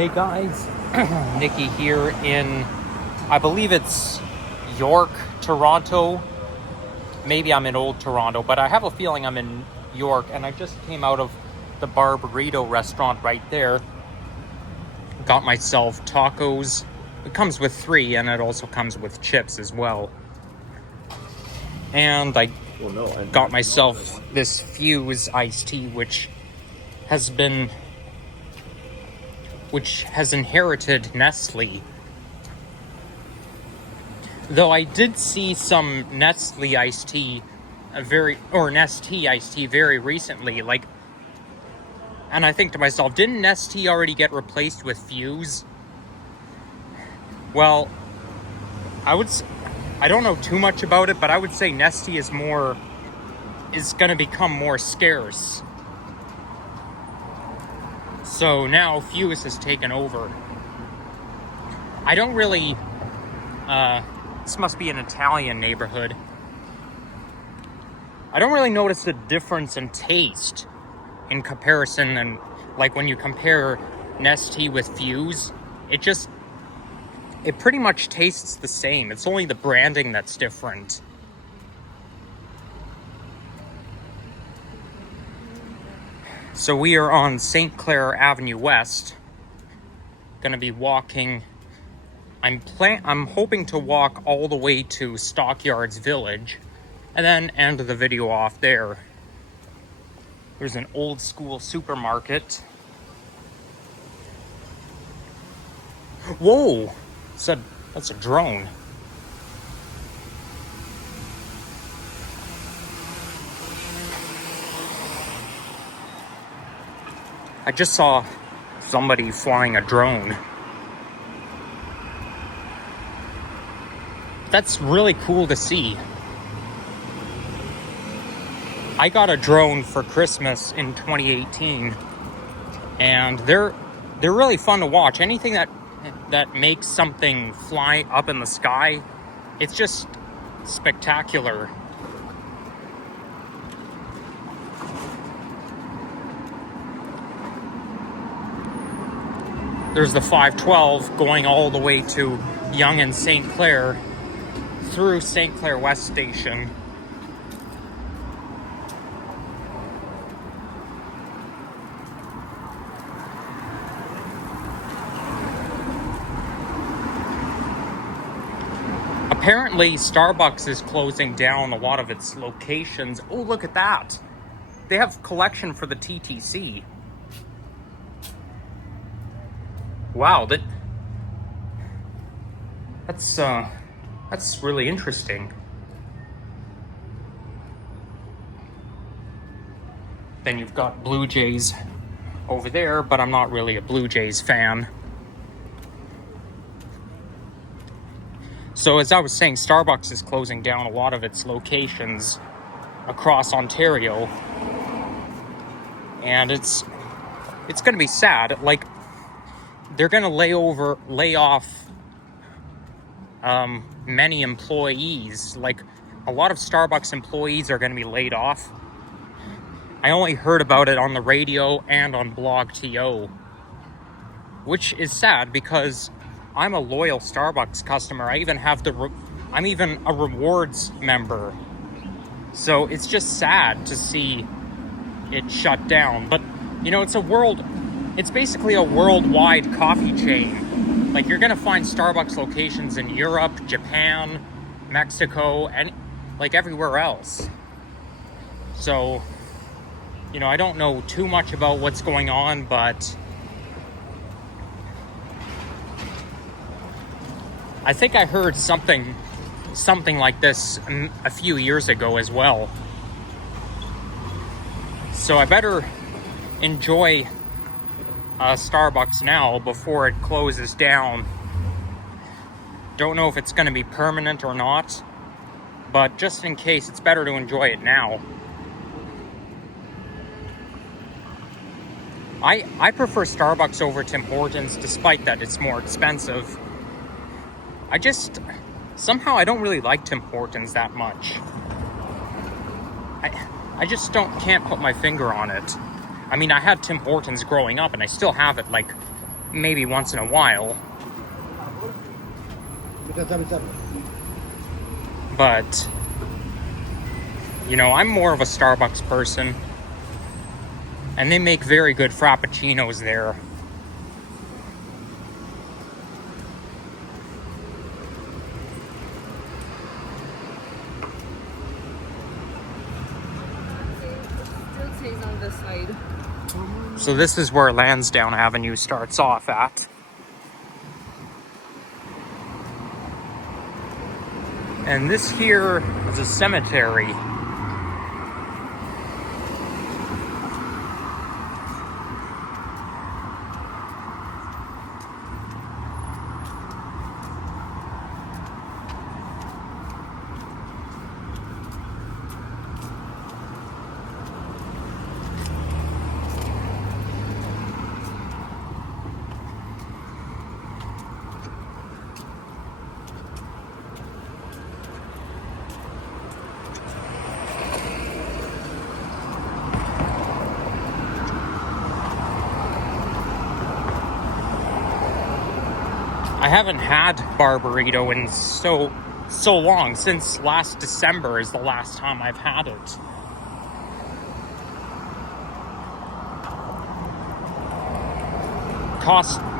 Hey guys, Nikki here in, I believe it's York, Toronto. Maybe I'm in Old Toronto, but I have a feeling I'm in York, and I just came out of the Bar Burrito restaurant right there. Got myself tacos. It comes with 3, and it also comes with chips as well. And I got myself this Fuse iced tea, which has inherited Nestle. Though I did see some Nestle iced tea Nestea iced tea very recently, and I think to myself, didn't Nestea already get replaced with Fuse? Well, I don't know too much about it, but I would say Nestea is going to become more scarce. So now Fuse has taken over. I don't really, this must be an Italian neighborhood. I don't really notice a difference in taste in comparison, and like when you compare Nestea with Fuse, it pretty much tastes the same. It's only the branding that's different. So we are on St. Clair Avenue West. Gonna be walking. I'm hoping to walk all the way to Stockyards Village and then end the video off there. There's an old school supermarket. Whoa! That's a drone. I just saw somebody flying a drone. That's really cool to see. I got a drone for Christmas in 2018, and they're really fun to watch. Anything that makes something fly up in the sky, it's just spectacular. There's the 512 going all the way to Yonge and St. Clair through St. Clair West Station. Apparently, Starbucks is closing down a lot of its locations. Oh, look at that. They have collection for the TTC. Wow, that's really interesting. Then you've got Blue Jays over there, but I'm not really a Blue Jays fan. So as I was saying, Starbucks is closing down a lot of its locations across Ontario. And it's going to be sad. Like, they're going to lay off many employees. Like, a lot of Starbucks employees are going to be laid off. I only heard about it on the radio and on BlogTO, which is sad because I'm a loyal Starbucks customer. I'm even a rewards member. So it's just sad to see it shut down. But, it's basically a worldwide coffee chain. Like, you're going to find Starbucks locations in Europe, Japan, Mexico, and like everywhere else. So, I don't know too much about what's going on, but I think I heard something like this a few years ago as well. So I better enjoy Starbucks now before it closes down. Don't know if it's going to be permanent or not, but just in case, it's better to enjoy it now. I prefer Starbucks over Tim Hortons, despite that it's more expensive. Somehow I don't really like Tim Hortons that much. I just can't put my finger on it. I mean, I had Tim Hortons growing up, and I still have it, like, maybe once in a while. But, you know, I'm more of a Starbucks person. And they make very good frappuccinos there. It still says on this side. So this is where Lansdowne Avenue starts off at. And this here is a cemetery. I haven't had Barburrito in so long. Since last December is the last time I've had it.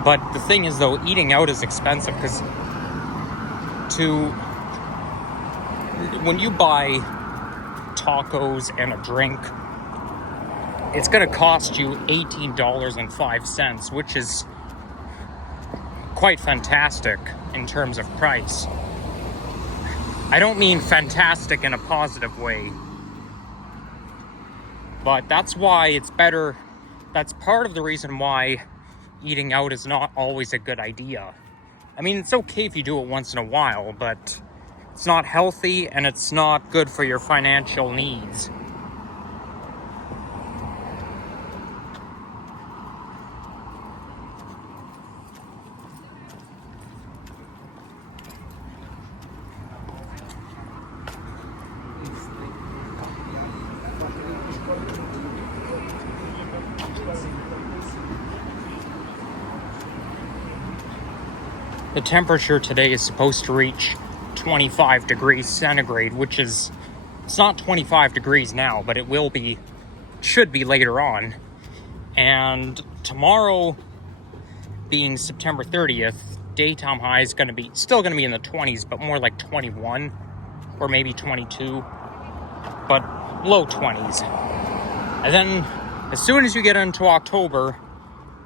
But the thing is though, eating out is expensive because when you buy tacos and a drink, it's going to cost you $18.05, which is quite fantastic in terms of price. I don't mean fantastic in a positive way, but that's why it's better. That's part of the reason why eating out is not always a good idea. I mean, it's okay if you do it once in a while, but it's not healthy and it's not good for your financial needs. The temperature today is supposed to reach 25 degrees centigrade, which is, it's not 25 degrees now, but it should be later on. And tomorrow, being September 30th, daytime high is still going to be in the 20s, but more like 21 or maybe 22, but low 20s. And then as soon as you get into October,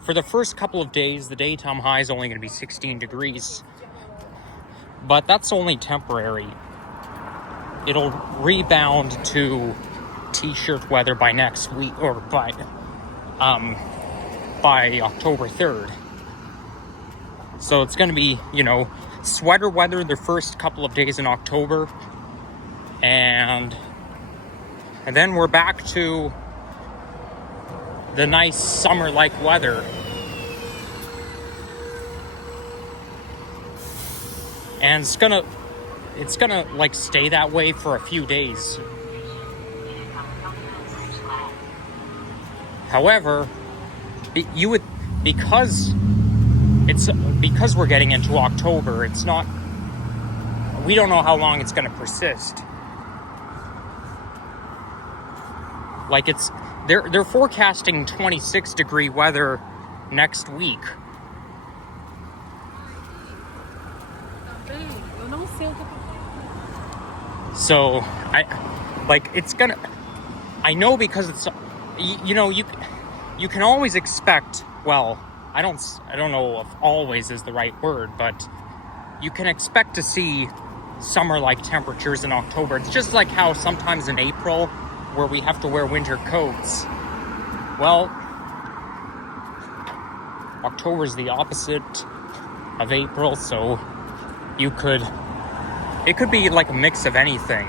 for the first couple of days, the daytime high is only going to be 16 degrees. But that's only temporary. It'll rebound to t-shirt weather by next week, or by October 3rd. So it's going to be, sweater weather the first couple of days in October. And then we're back to the nice summer-like weather. And it's gonna like stay that way for a few days. However, because we're getting into October, we don't know how long it's gonna persist. Like they're forecasting 26-degree weather next week. So I know, because it's, you can always expect, well, I don't know if always is the right word, but you can expect to see summer-like temperatures in October. It's just like how sometimes in April, where we have to wear winter coats. Well, October is the opposite of April, so it could be like a mix of anything.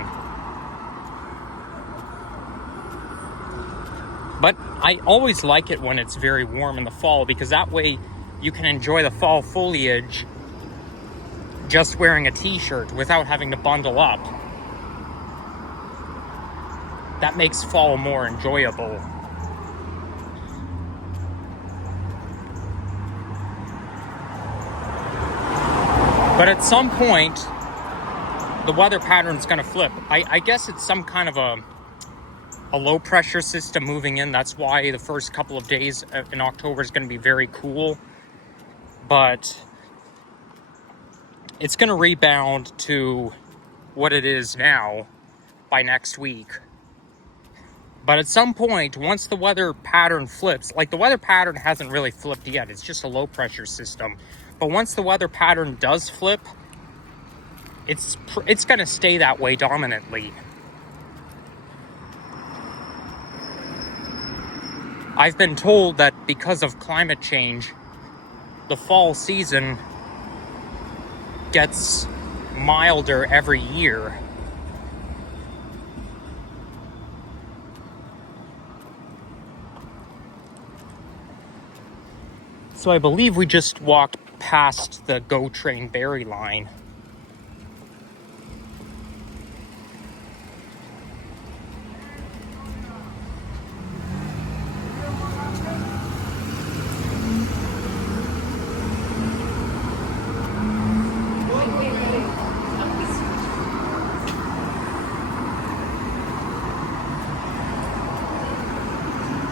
But I always like it when it's very warm in the fall, because that way you can enjoy the fall foliage just wearing a t-shirt without having to bundle up. That makes fall more enjoyable. But at some point, the weather pattern's going to flip. I guess it's some kind of a low pressure system moving in. That's why the first couple of days in October is going to be very cool. But it's going to rebound to what it is now by next week. But at some point, once the weather pattern flips, like the weather pattern hasn't really flipped yet, it's just a low pressure system. But once the weather pattern does flip, it's going to stay that way dominantly. I've been told that because of climate change, the fall season gets milder every year. So I believe we just walked past the GO Train Berry line.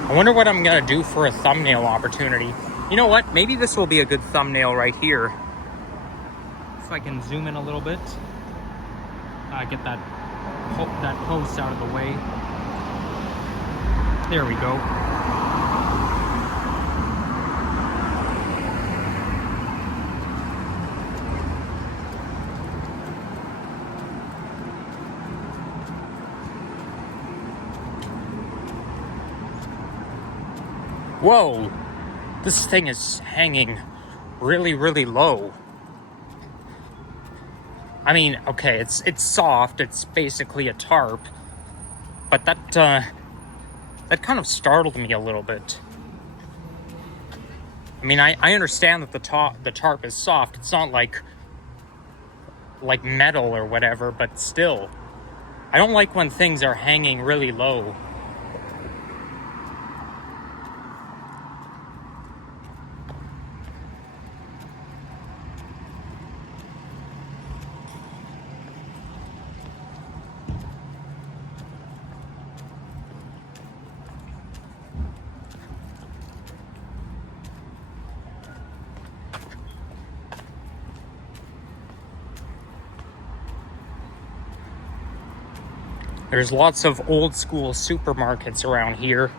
I wonder what I'm going to do for a thumbnail opportunity. You know what? Maybe this will be a good thumbnail right here. If I can zoom in a little bit. Get that post out of the way. There we go. Whoa, this thing is hanging really, really low. I mean, okay, it's soft, it's basically a tarp, but that kind of startled me a little bit. I mean, I understand that the tarp is soft. It's not like metal or whatever, but still, I don't like when things are hanging really low. There's lots of old school supermarkets around here.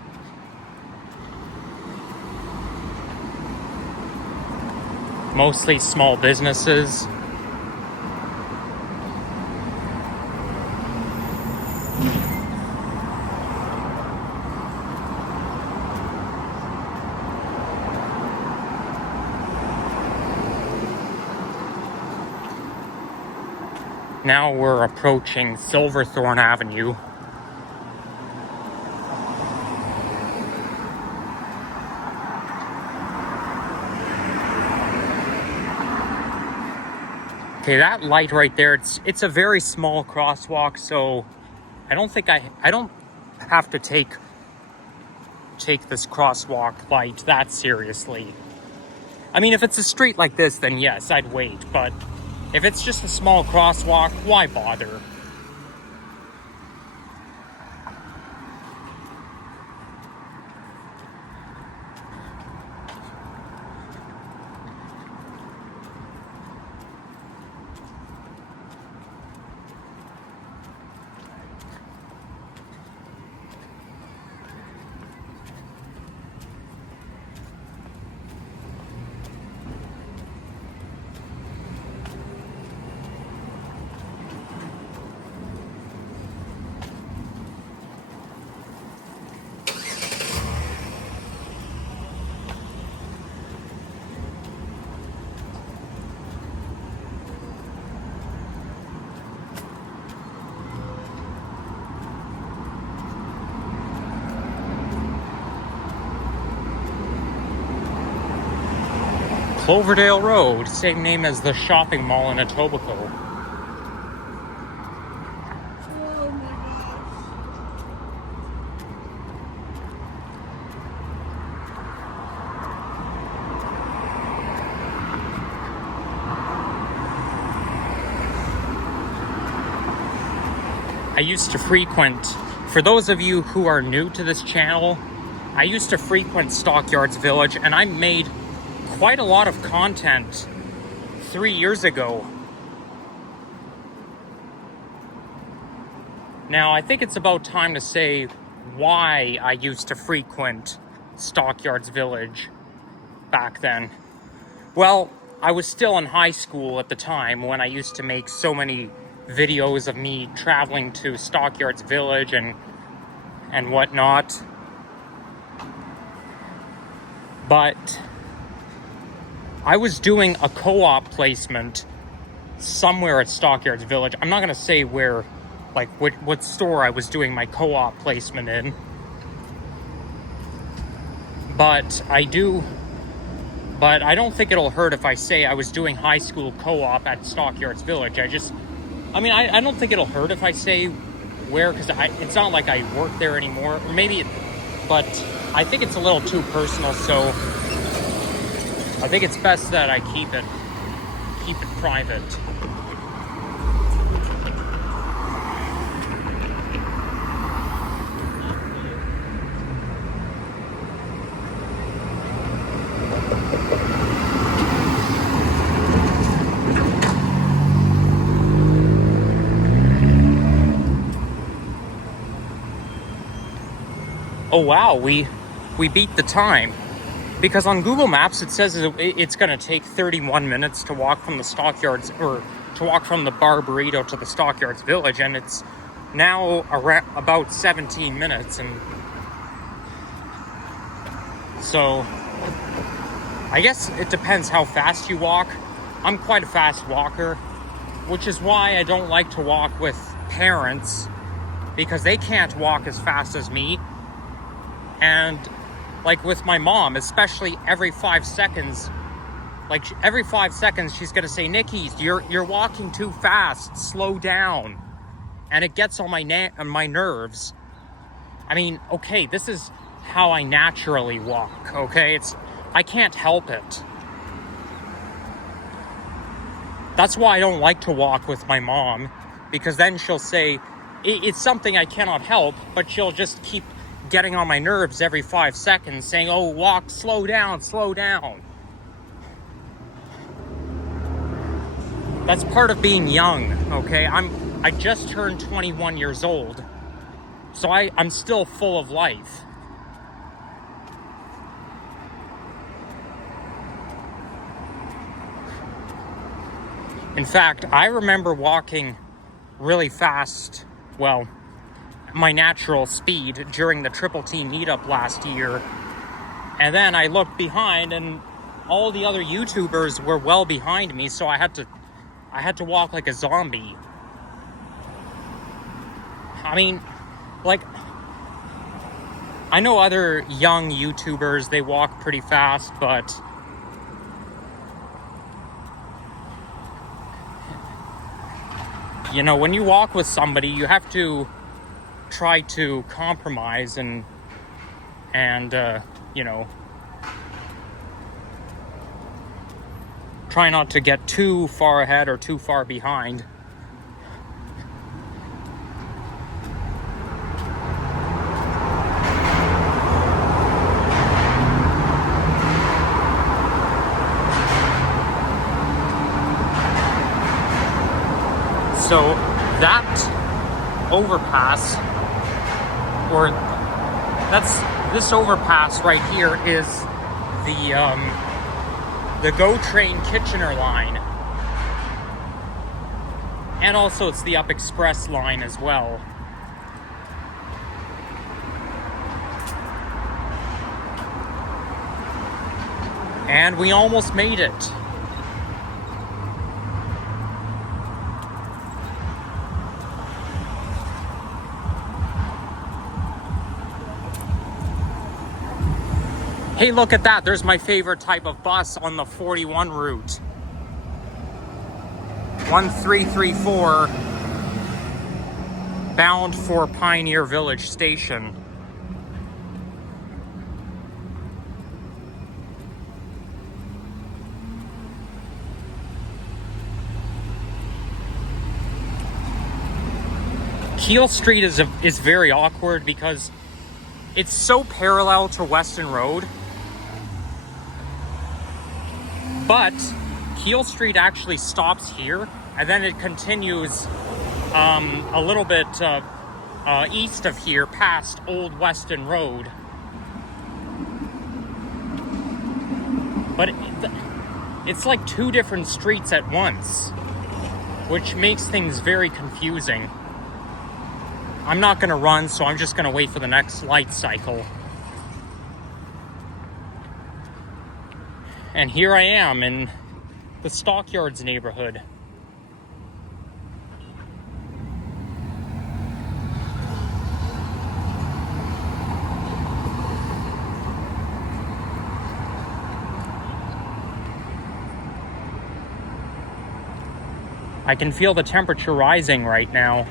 Mostly small businesses. Now we're approaching Silverthorne Avenue. Okay, that light right there, it's a very small crosswalk, so I don't think I don't have to take this crosswalk light that seriously. I mean, if it's a street like this, then yes, I'd wait, but if it's just a small crosswalk, why bother? Cloverdale Road, same name as the shopping mall in Etobicoke. Oh my gosh. I used to frequent, for those of you who are new to this channel, I used to frequent Stockyards Village, and I made quite a lot of content 3 years ago. Now, I think it's about time to say why I used to frequent Stockyards Village back then. Well, I was still in high school at the time when I used to make so many videos of me traveling to Stockyards Village and whatnot. But I was doing a co-op placement somewhere at Stockyards Village. I'm not going to say where, like what store I was doing my co-op placement in. But I don't think it'll hurt if I say I was doing high school co-op at Stockyards Village. I don't think it'll hurt if I say where, because it's not like I work there anymore. Or maybe, but I think it's a little too personal, so I think it's best that I keep it private. Oh wow, we beat the time. Because on Google Maps it says it's going to take 31 minutes to walk from the Stockyards, or to walk from the Bar Burrito to the Stockyards Village, and it's now about 17 minutes. And so I guess it depends how fast you walk. I'm quite a fast walker, which is why I don't like to walk with parents, because they can't walk as fast as me. And like with my mom, especially every 5 seconds, she's gonna say, "Nikki, you're walking too fast. Slow down," and it gets on my nerves. I mean, okay, this is how I naturally walk. Okay, I can't help it. That's why I don't like to walk with my mom, because then she'll say it's something I cannot help, but she'll just keep getting on my nerves every 5 seconds, saying, "Oh, slow down, slow down." That's part of being young, okay? I just turned 21 years old, so I'm still full of life. In fact, I remember walking really fast, well, my natural speed during the Triple T meetup last year, and then I looked behind and all the other YouTubers were well behind me, so I had to walk like a zombie. I mean, like, I know other young YouTubers, they walk pretty fast, but you know, when you walk with somebody, you have to try to compromise and you know, try not to get too far ahead or too far behind. So that overpass, or this overpass right here, is the GO Train Kitchener line, and also it's the Up Express line as well. And we almost made it. Hey, look at that. There's my favorite type of bus on the 41 route. 1334, bound for Pioneer Village Station. Keel Street is very awkward because it's so parallel to Weston Road, but Keel Street actually stops here, and then it continues a little bit east of here past Old Weston Road. But it's like two different streets at once, which makes things very confusing. I'm not going to run, so I'm just going to wait for the next light cycle. And here I am in the Stockyards neighborhood. I can feel the temperature rising right now.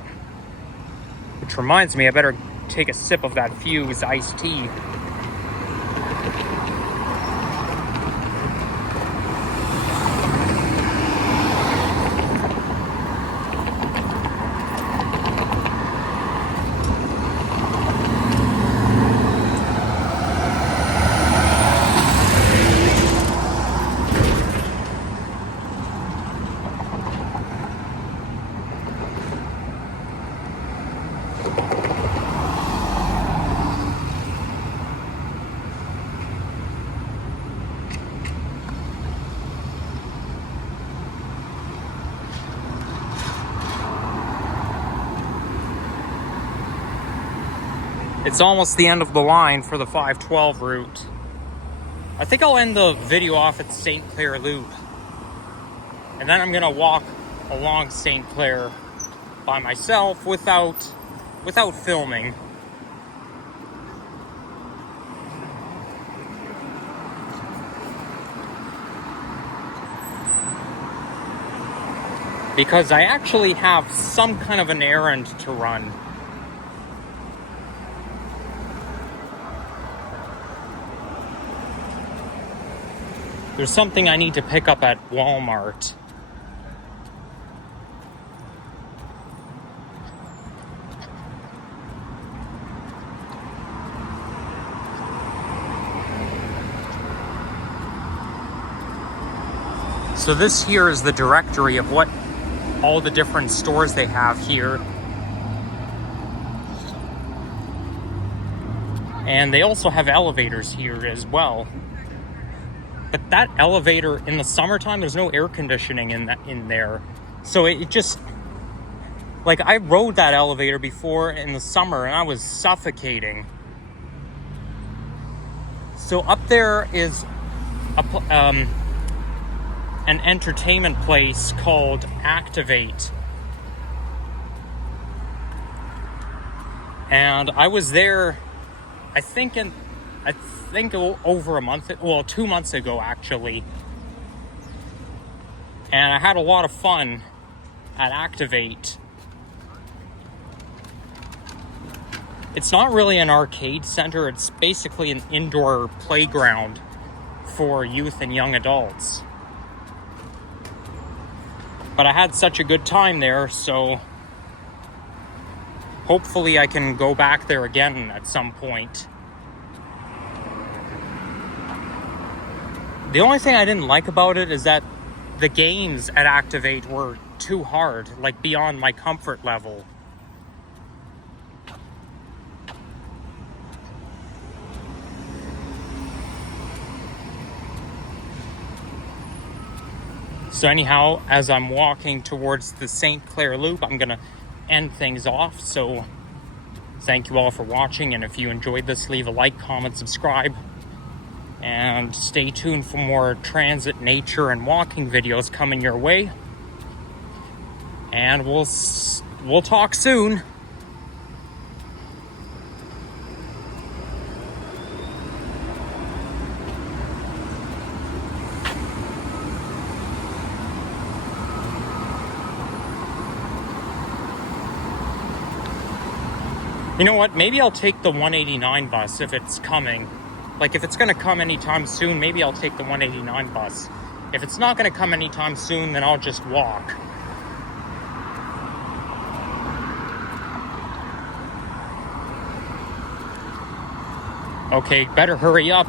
Which reminds me, I better take a sip of that Fuse iced tea. It's almost the end of the line for the 512 route. I think I'll end the video off at St. Clair Loop. And then I'm going to walk along St. Clair by myself without filming. Because I actually have some kind of an errand to run. There's something I need to pick up at Walmart. So this here is the directory of what all the different stores they have here. And they also have elevators here as well. But that elevator in the summertime, there's no air conditioning in there. So it just, like, I rode that elevator before in the summer and I was suffocating. So up there is an entertainment place called Activate. And I was there, I think over a month, well, 2 months ago actually. And I had a lot of fun at Activate. It's not really an arcade center, it's basically an indoor playground for youth and young adults. But I had such a good time there, so hopefully I can go back there again at some point. The only thing I didn't like about it is that the games at Activate were too hard, like beyond my comfort level. So anyhow, as I'm walking towards the St. Clair Loop, I'm gonna end things off. So thank you all for watching, and if you enjoyed this, leave a like, comment, subscribe. And stay tuned for more transit, nature, and walking videos coming your way. And we'll talk soon. You know what? Maybe I'll take the 189 bus if it's coming. Like, if it's going to come anytime soon, maybe I'll take the 189 bus. If it's not going to come anytime soon, then I'll just walk. Okay, better hurry up,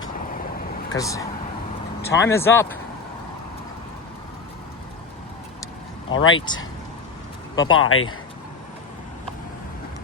because time is up. All right, bye-bye.